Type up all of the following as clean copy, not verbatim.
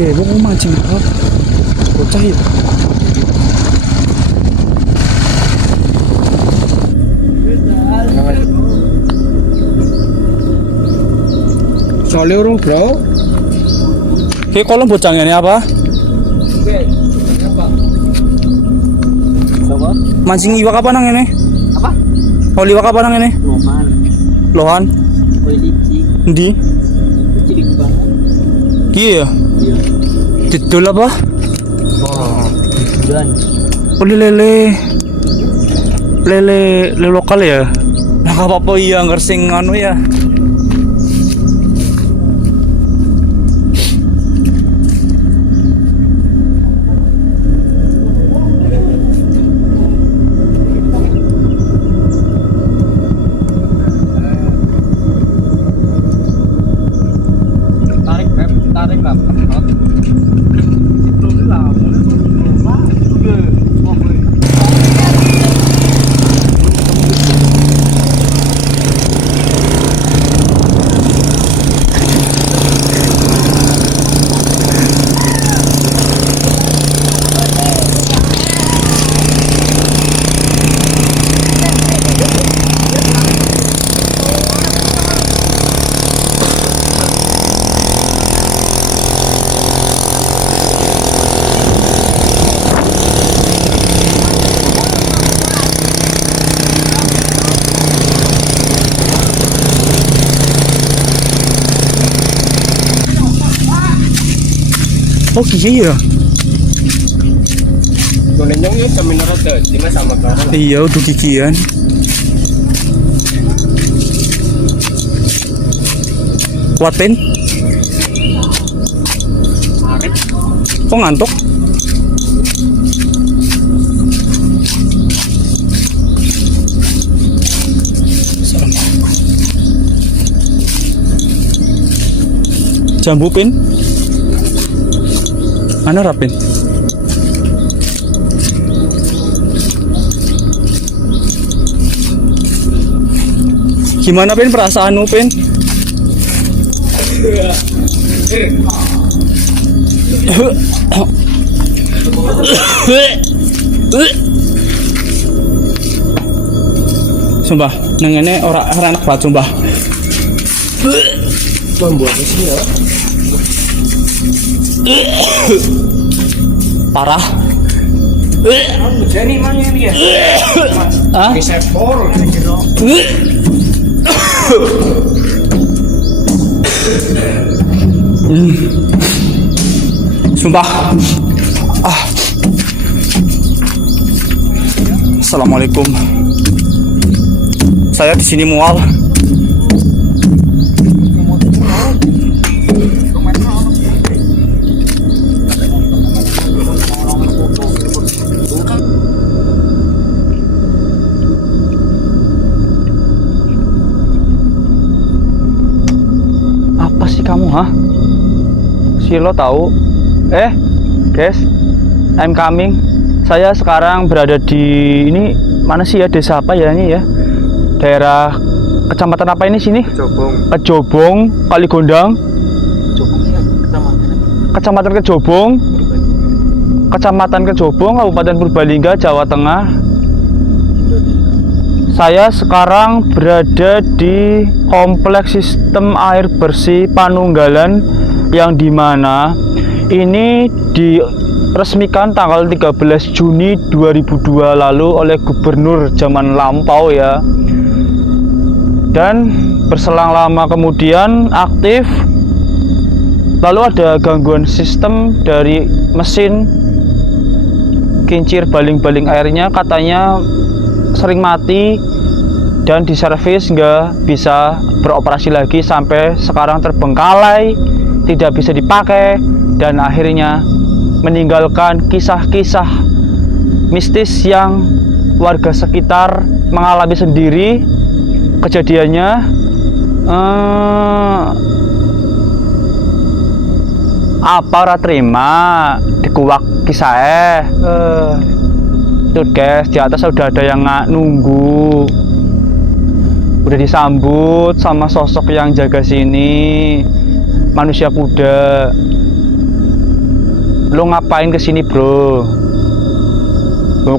Oke, gua mau mancing apa? Bocah ya. Soalnya orang bro. Oke, kolom bocahnya ini apa? Mancing iwak apa nang ini? Apa? Oh, iwak apa nang ini? Lohan. Lohan? Polisi. Di? Cilik banget. Iya. Iya. Didol apa? Oh. Dan Oh, lele lokal ya? Nah, apa iya ngersing anu ya? tarik lah. Oh iya ya? Gonenjongnya kami narot cuma sama karo. Iya, udah kikian. Kuat pen? Arep. Kok ngantuk? Jambu pin? Mana rapin? Gimana pin perasaanmu pin? Sumpah, nang ini ora enak banget sumpah. Membuat sih ya. Parah. Jadi mana ini ya? Hah? Ini sepol. Sumpah. Assalamualaikum. Saya di sini mual. Apa sih kamu, hah? Silo tahu? Guys, I'm coming. Saya sekarang berada di ini mana sih ya, desa apa ya ini ya? Daerah kecamatan apa ini sini? Kejobong, Kaligondang. Kecamatan Kejobong. Kecamatan Kejobong, Kabupaten Purbalingga, Jawa Tengah. Saya sekarang berada di kompleks sistem air bersih Panunggalan yang dimana ini diresmikan tanggal 13 Juni 2002 lalu oleh gubernur zaman lampau ya, dan berselang lama kemudian aktif. Lalu ada gangguan sistem dari mesin kincir baling-baling airnya, katanya sering mati dan diservis nggak bisa beroperasi lagi sampai sekarang terbengkalai, tidak bisa dipakai, dan akhirnya meninggalkan kisah-kisah mistis yang warga sekitar mengalami sendiri. Kejadiannya apa ora terima dikuak kisah tuh guys, di atas udah ada yang nunggu, udah disambut sama sosok yang jaga sini, manusia kuda. Lu ngapain kesini bro?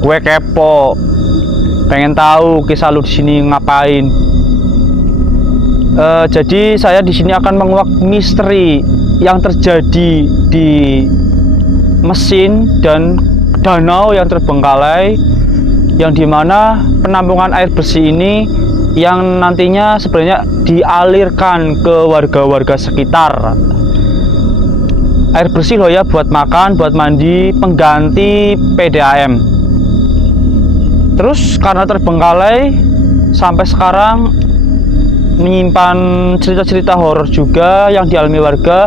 Gue kepo, pengen tahu kisah lu di sini ngapain. Jadi saya di sini akan menguak misteri yang terjadi di mesin dan danau yang terbengkalai, yang dimana penampungan air bersih ini yang nantinya sebenarnya dialirkan ke warga-warga sekitar. Air bersih loh ya, buat makan, buat mandi, pengganti PDAM. Terus karena terbengkalai sampai sekarang menyimpan cerita-cerita horor juga yang dialami warga,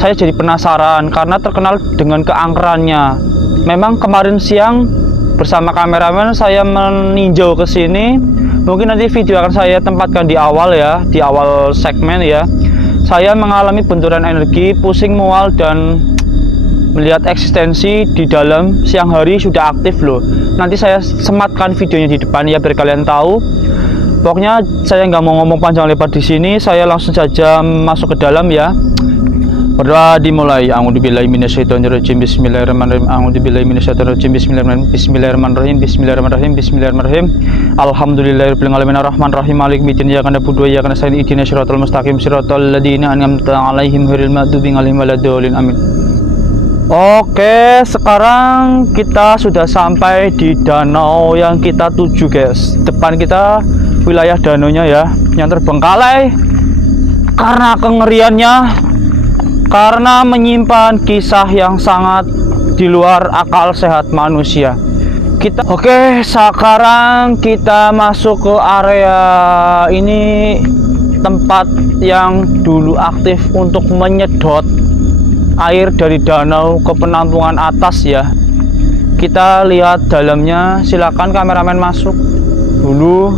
saya jadi penasaran karena terkenal dengan keangkerannya. Memang kemarin siang bersama kameramen saya meninjau ke sini. Mungkin nanti video akan saya tempatkan di awal ya, di awal segmen ya. Saya mengalami benturan energi, pusing, mual, dan melihat eksistensi di dalam. Siang hari sudah aktif loh. Nanti saya sematkan videonya di depan ya biar kalian tahu. Pokoknya saya nggak mau ngomong panjang lebar di sini, saya langsung saja masuk ke dalam ya. Berdoa dimulai. A'udzubillahi minasyaitonirrajim. Bismillahirrahmanirrahim. A'udzubillahi minasyaitonirrajim. Bismillahirrahmanirrahim. Bismillahirrahmanirrahim. Bismillahirrahmanirrahim. Alhamdulillahirabbil alamin arrahmanirrahim maliki yaumiddin. Iyyaka na'budu wa iyyaka nasta'in. Ihdinas siratal mustaqim siratal ladzina an'amta 'alaihim ghairil maghdubi 'alaihim waladdallin. Amin. Oke, sekarang kita sudah sampai di danau yang kita tuju, guys. Depan kita wilayah danaunya ya, yang terbengkalai karena kengeriannya, karena menyimpan kisah yang sangat di luar akal sehat manusia. Oke, sekarang kita masuk ke area ini, tempat yang dulu aktif untuk menyedot air dari danau ke penampungan atas ya. Kita lihat dalamnya, silakan kameramen masuk dulu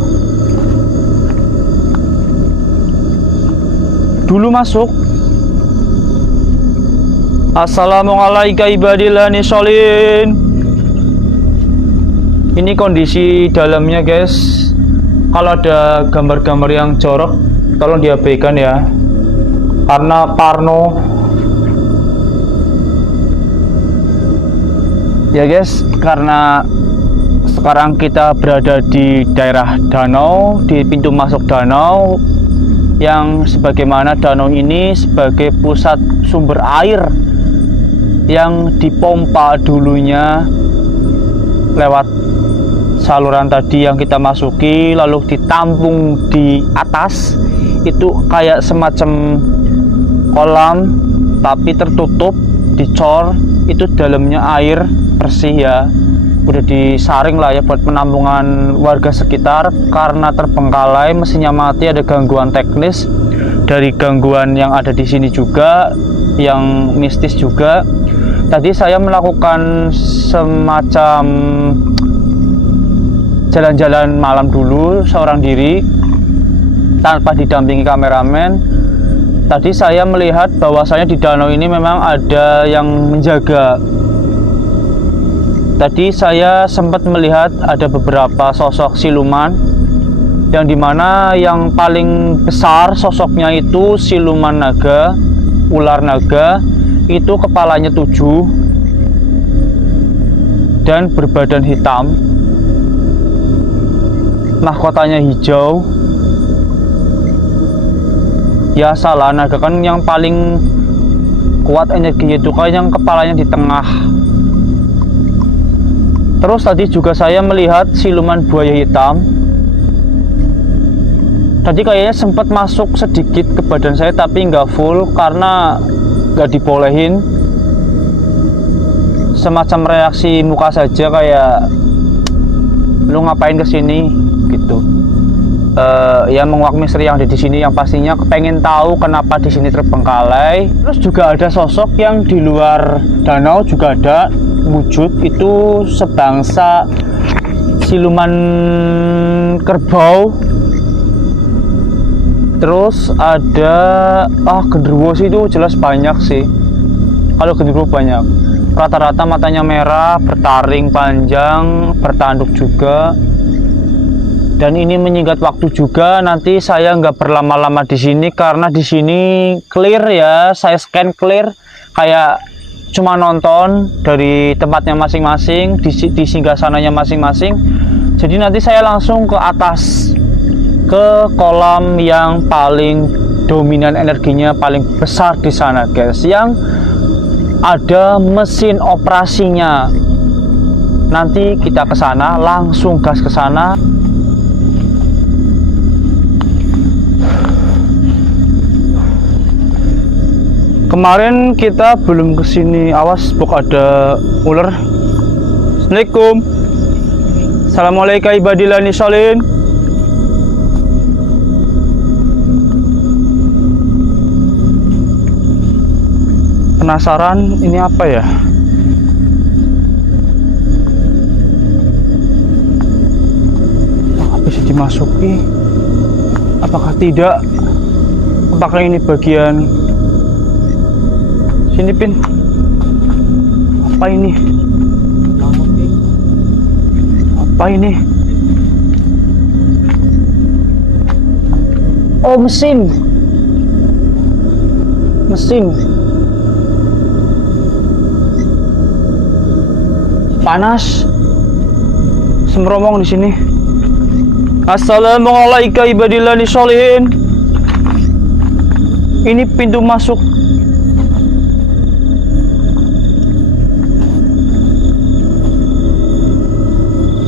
masuk. Assalamualaikum ibadillahni sholin. Ini kondisi dalamnya guys. Kalau ada gambar-gambar yang jorok tolong diabaikan ya, karena parno ya guys. Karena sekarang kita berada di daerah danau, di pintu masuk danau, yang sebagaimana danau ini sebagai pusat sumber air yang dipompa dulunya lewat saluran tadi yang kita masuki, lalu ditampung di atas. Itu kayak semacam kolam tapi tertutup, dicor. Itu dalamnya air bersih ya, udah disaring lah ya buat penampungan warga sekitar. Karena terbengkalai, mesinnya mati, ada gangguan teknis dari gangguan yang ada di sini juga, yang mistis juga. Tadi saya melakukan semacam jalan-jalan malam dulu seorang diri tanpa didampingi kameramen. Tadi saya melihat bahwasanya di danau ini memang ada yang menjaga. Tadi saya sempat melihat ada beberapa sosok siluman, yang dimana yang paling besar sosoknya itu siluman naga, ular naga. Itu kepalanya 7 dan berbadan hitam, mahkotanya hijau. Ya salah, naga kan yang paling kuat energinya itu kan yang kepalanya di tengah. Terus tadi juga saya melihat siluman buaya hitam. Tadi kayaknya sempat masuk sedikit ke badan saya tapi nggak full karena nggak dibolehin. Semacam reaksi muka saja, kayak lu ngapain kesini gitu. Ya menguak misteri yang ada di sini, yang pastinya pengen tahu kenapa di sini terbengkalai. Terus juga ada sosok yang di luar danau juga ada wujud, itu sebangsa siluman kerbau. Terus ada genderuwo sih, itu jelas banyak sih. Kalau genderuwo banyak, rata-rata matanya merah, bertaring panjang, bertanduk juga. Dan ini menyingkat waktu juga. Nanti saya nggak berlama-lama di sini karena di sini clear ya. Saya scan clear, kayak cuma nonton dari tempatnya masing-masing, di singgasananya masing-masing. Jadi nanti saya langsung ke atas, ke kolam yang paling dominan energinya paling besar di sana guys, yang ada mesin operasinya. Nanti kita ke sana, langsung gas ke sana. Kemarin kita belum kesini, awas pok ada ular. Assalamualaikum. Assalamualaikum ibadillahni sholihin. Penasaran ini apa ya? Apakah bisa dimasuki? Apakah tidak? Apakah ini bagian sini Pin? Apa ini? Apa ini? Oh, mesin. Panas. Semromong di sini. Assalamualaikum ibadillahni sholihin. Ini pintu masuk.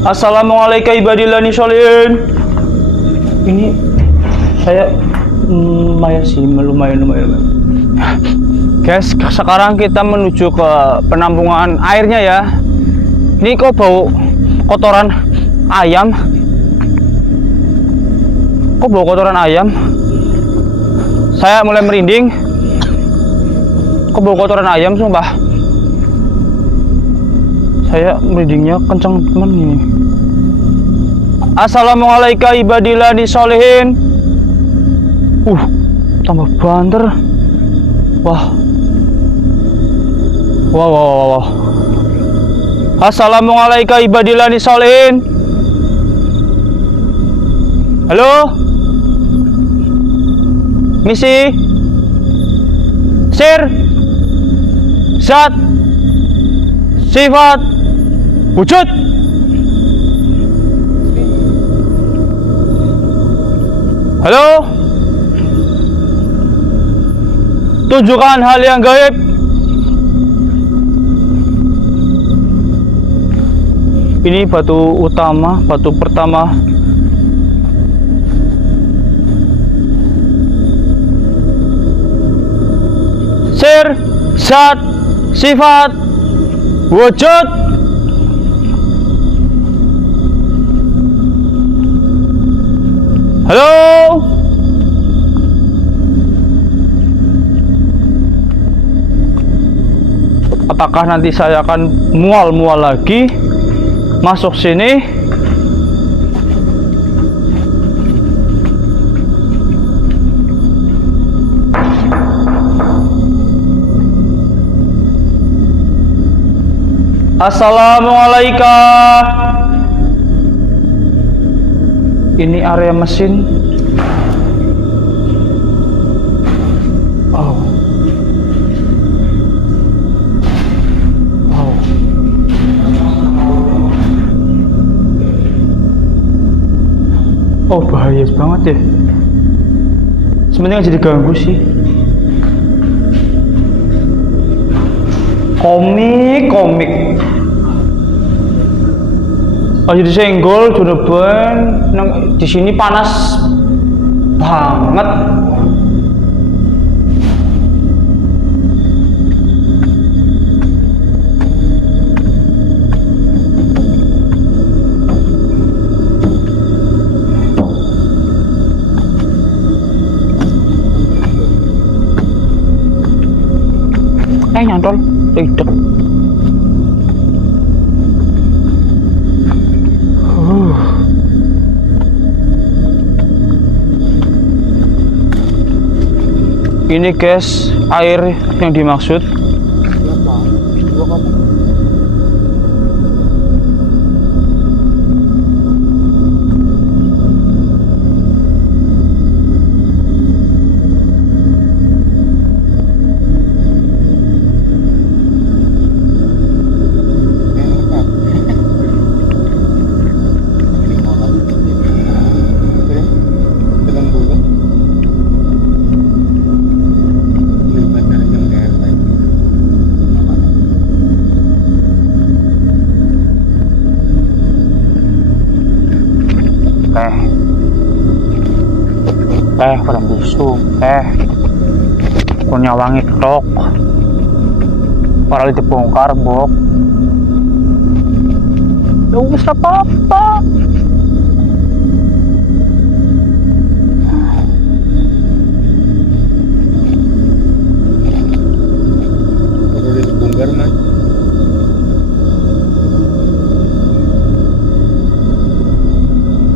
Assalamualaikum ibadillahni sholihin. Ini saya lumayan. Guys, sekarang kita menuju ke penampungan airnya ya. Ini kok bau kotoran ayam? Kok bau kotoran ayam? Saya mulai merinding. Kok bau kotoran ayam sumpah? Saya merindingnya kenceng teman ini. Assalamualaikum ibadillahni sholihin. Tambah banter. Wah. Assalamualaikum ibadillahni sholihin. Halo? Misi? Sir? Zat? Sifat? Wujud? Halo? Tunjukkan hal yang gaib. Ini batu utama, batu pertama. Sir, zat, sifat, wujud. Halo? Apakah nanti saya akan mual-mual lagi masuk sini? Assalamualaikum. Ini area mesin. Oh, bahaya banget ya. Sebenarnya nggak jadi ganggu sih. Komik. Oh, jadi senggol ben di sini panas banget. Nyantol, tidak. Ini guys, air yang dimaksud. teh kurang bisu teh punya wangi tok para dibongkar bok ya wis apa-apa. Perlu dibongkar mas.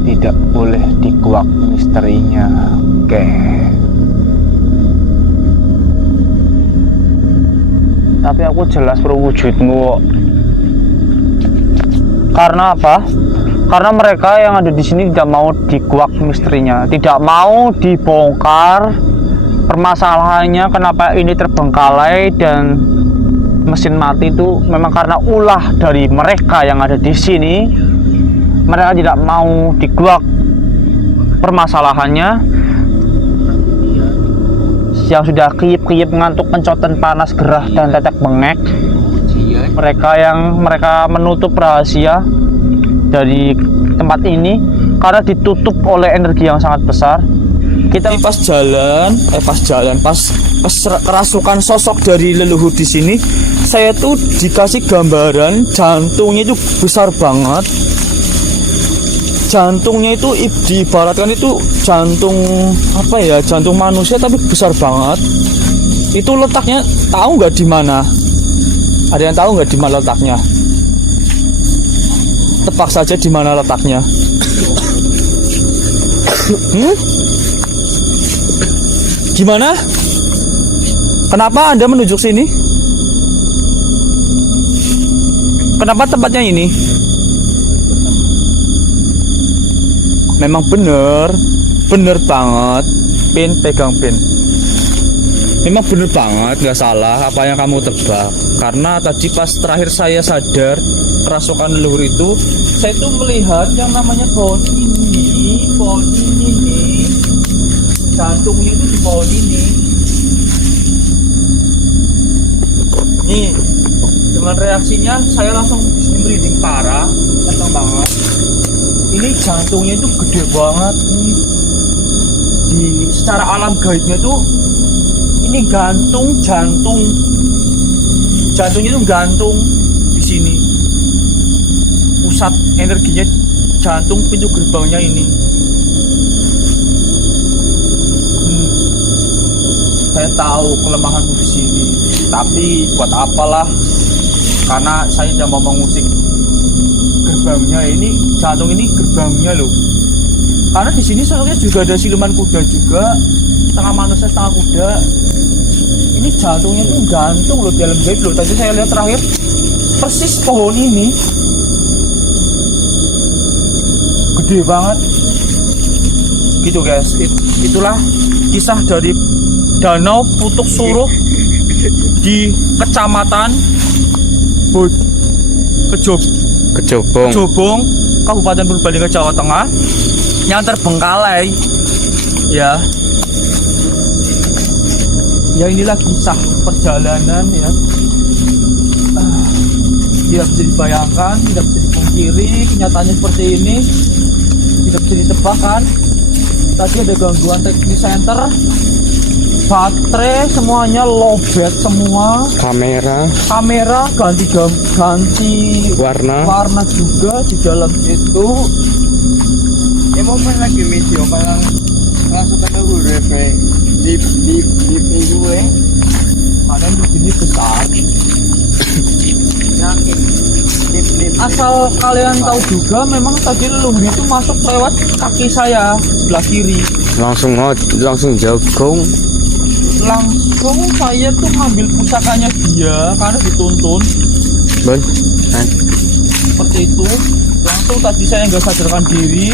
Tidak boleh dikuak misterinya. Oke. Tapi aku jelas perwujudmu. Karena apa? Karena mereka yang ada di sini tidak mau dikuak misterinya, tidak mau dibongkar permasalahannya kenapa ini terbengkalai dan mesin mati itu memang karena ulah dari mereka yang ada di sini. Mereka tidak mau dikuak permasalahannya yang sudah kiyip-kiyip ngantuk pencotan panas gerah dan tetek bengek. Mereka menutup rahasia dari tempat ini karena ditutup oleh energi yang sangat besar. Kita pas kerasukan sosok dari leluhur di sini, saya tuh dikasih gambaran jantungnya itu besar banget. Jantungnya itu diibaratkan itu jantung apa ya, jantung manusia tapi besar banget. Itu letaknya tahu nggak di mana? Ada yang tahu nggak di mana letaknya? Tebak saja di mana letaknya. Gimana? Kenapa Anda menunjuk sini? Kenapa tempatnya ini? Memang bener banget. Pin, pegang pin. Memang bener banget, nggak salah apa yang kamu tebak. Karena tadi pas terakhir saya sadar kerasukan leluhur itu, saya tuh melihat yang namanya pohon ini nih, jantungnya itu di pohon ini. Nih, dengan reaksinya saya langsung merinding parah, kencang banget. Ini jantungnya itu gede banget nih. Secara alam gaibnya tuh ini jantungnya itu gantung di sini. Pusat energinya jantung, pintu gerbangnya ini. Saya tahu kelemahanmu di sini, tapi buat apalah? Karena saya tidak mau mengusik gerbangnya ini, jantung ini gerbangnya loh. Karena di sini sosoknya juga ada siluman kuda juga, setengah manusia setengah kuda. Ini jantungnya itu gantung loh di dalam gaib loh. Tadi saya lihat terakhir persis pohon ini, gede banget. Gitu guys, itulah kisah dari Danau Putuk Suruh di Kecamatan Kejobong, Kabupaten Purbalingga, Jawa Tengah, yang terbengkalai. Ya inilah kisah perjalanan ya. Tidak bisa dibayangkan, tidak bisa dipungkiri, kenyataannya seperti ini. Tidak bisa ditebakkan. Tadi ada gangguan teknis center, baterai semuanya lowbat semua, kamera ganti warna juga di dalam situ. Ya mau main lagi video kalau langsung kena gue di gue. Kalian di sini besar. Yakin. Asal kalian tahu juga, memang tadi leluhur itu masuk lewat kaki saya sebelah kiri. Langsung jagong. Langsung saya tuh ngambil pusakanya dia karena dituntun. Seperti itu. Langsung tadi saya nggak sadarkan diri.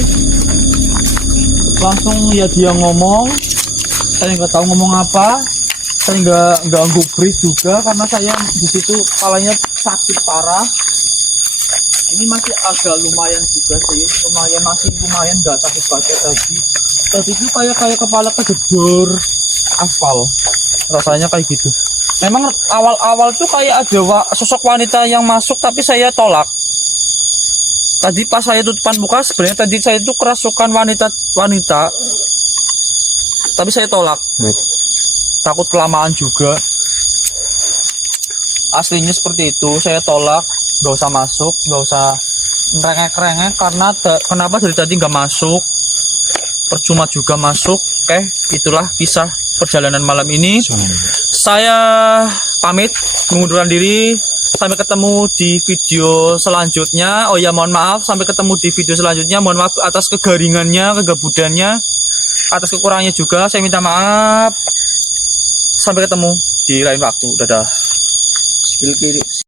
Langsung ya dia ngomong. Saya nggak tahu ngomong apa. Saya nggak gubris juga karena saya di situ kepalanya sakit parah. Ini masih agak lumayan juga sih, masih lumayan nggak sakit banget tadi. Tadi itu kayak kepala kejedor aspal, rasanya kayak gitu. Memang awal-awal tuh kayak ada sosok wanita yang masuk, tapi saya tolak. Tadi pas saya tutupan muka, sebenarnya tadi saya itu kerasukan wanita tapi saya tolak. Takut kelamaan juga. Aslinya seperti itu, saya tolak. Nggak usah masuk, nggak usah ngerengek-rengek. Karena kenapa dari tadi nggak masuk? Percuma juga masuk. Oke, itulah kisah perjalanan malam ini. Saya pamit mengundurkan diri. Sampai ketemu di video selanjutnya. Oh ya, mohon maaf, sampai ketemu di video selanjutnya. Mohon maaf atas kegaringannya, kegabudannya, atas kekurangannya juga. Saya minta maaf. Sampai ketemu di lain waktu. Dadah. Skill kiri.